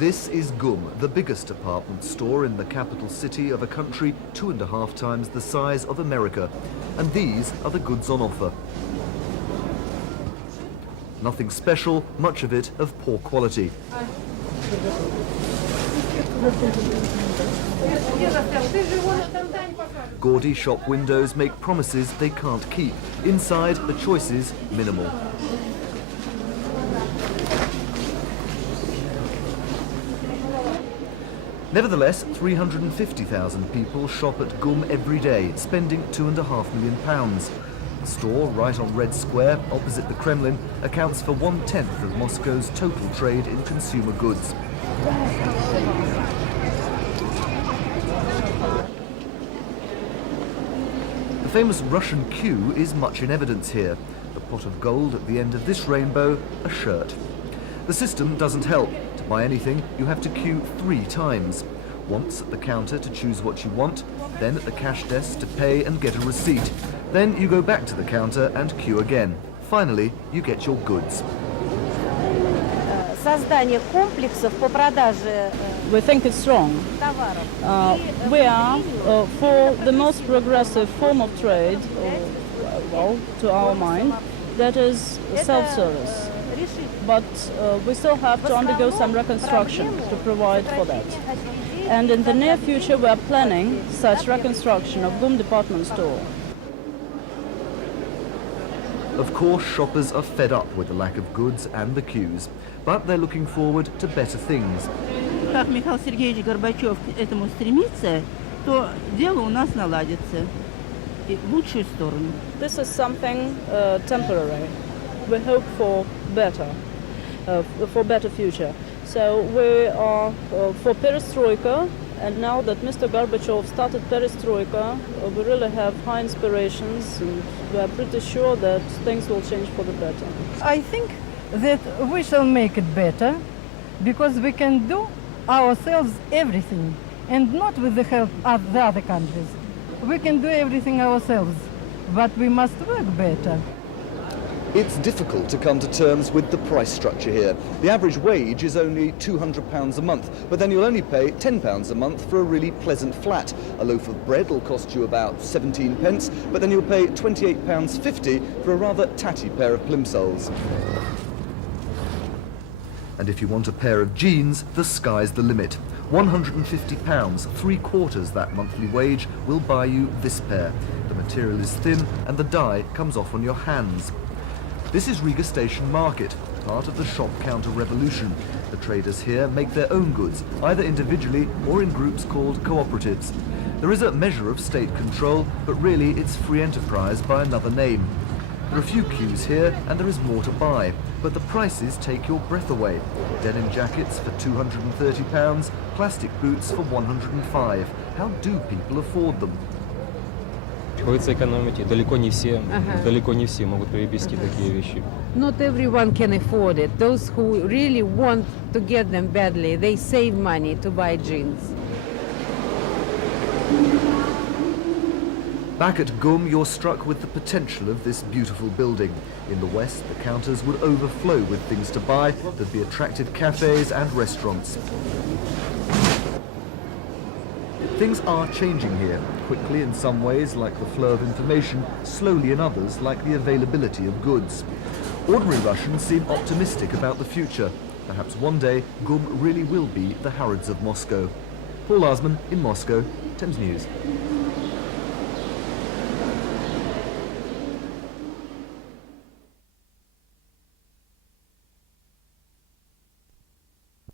This is GUM, the biggest department store in the capital city of a country 2.5 times the size of America. And these are the goods on offer. Nothing special, much of it of poor quality. Gaudy shop windows make promises they can't keep. Inside, the choice is minimal. Nevertheless, 350,000 people shop at GUM every day, spending £2.5 million. The store, right on Red Square, opposite the Kremlin, accounts for 1/10 of Moscow's total trade in consumer goods. The famous Russian queue is much in evidence here. The pot of gold at the end of this rainbow, a shirt. The system doesn't help. To buy anything, you have to queue 3 times. Once at the counter to choose what you want, then at the cash desk to pay and get a receipt. Then you go back to the counter and queue again. Finally, you get your goods. We think it's wrong. We are for the most progressive form of trade, well, to our mind, that is self-service. But we still have to undergo some reconstruction to provide for that. And in the near future, we are planning such reconstruction of GUM department store. Of course, shoppers are fed up with the lack of goods and the queues, but they're looking forward to better things. Как Михаил Сергеевич Горбачев к этому стремится, то дело у нас наладится в лучшую сторону. This is something temporary. We hope for better future. So we are for perestroika, and now that Mr. Gorbachev started perestroika, we really have high inspirations, and we are pretty sure that things will change for the better. I think that we shall make it better, because we can do ourselves everything, and not with the help of the other countries. We can do everything ourselves, but we must work better. It's difficult to come to terms with the price structure here. The average wage is only £200 a month, but then you'll only pay £10 a month for a really pleasant flat. A loaf of bread will cost you about 17 pence, but then you'll pay £28.50 for a rather tatty pair of plimsolls. And if you want a pair of jeans, the sky's the limit. £150, 3/4 that monthly wage, will buy you this pair. The material is thin and the dye comes off on your hands. This is Riga Station Market, part of the shop counter revolution. The traders here make their own goods, either individually or in groups called cooperatives. There is a measure of state control, but really it's free enterprise by another name. There are a few queues here and there is more to buy, but the prices take your breath away. Denim jackets for £230, plastic boots for £105. How do people afford them? Приходится экономить, и далеко не все могут приобрести такие вещи. Not everyone can afford it. Those who really want to get them badly, they save money to buy jeans. Back at GUM, you're struck with the potential of this beautiful building. In the west, the counters would overflow with things to buy. There'd be attractive cafes and restaurants. Things are changing here, quickly in some ways like the flow of information, slowly in others like the availability of goods. Ordinary Russians seem optimistic about the future. Perhaps one day GUM really will be the Harrods of Moscow. Paul Arsman in Moscow, Thames News.